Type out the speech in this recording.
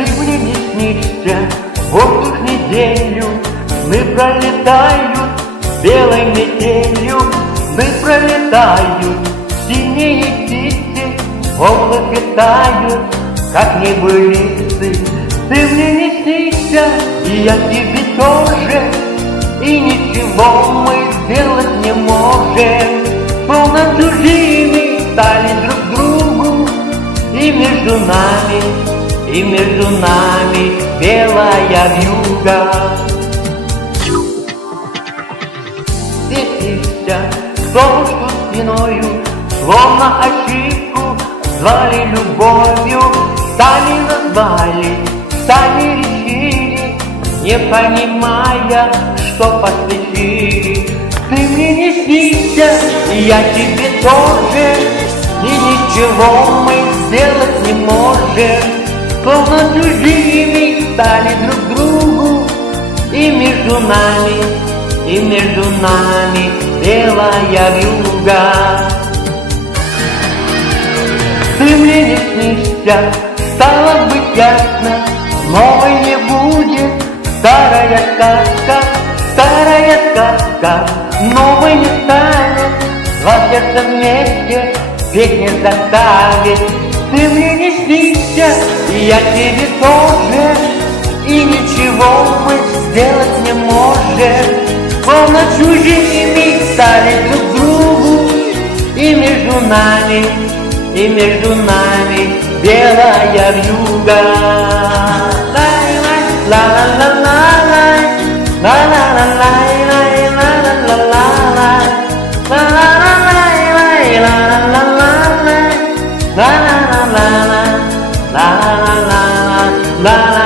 Ты мне не снишься, воздух неделю, сны пролетают белой метелью, сны пролетают, синие птицы, облака тают, как небылицы. Ты мне не снишься, и я тебе тоже, и ничего мы сделать не можем. Словно чужими стали друг другу, и между нами белая вьюга. Светишься солнышку спиною, словно ошибку звали любовью, сами назвали, сами решили, не понимая, что посвятили. Ты мне не снишься, и я тебе тоже, и ничего мы сделать не можем. Словно чужими стали друг другу, и между нами белая вьюга. Ты мне не снишься, стало быть ясно, новой не будет старая сказка, новой не станет, два сердца вместе песня заставит. Ты мне не снишься, и я тебе тоже, и ничего мы сделать не можем. Словно чужими стали друг другу, и между нами белая вьюга. La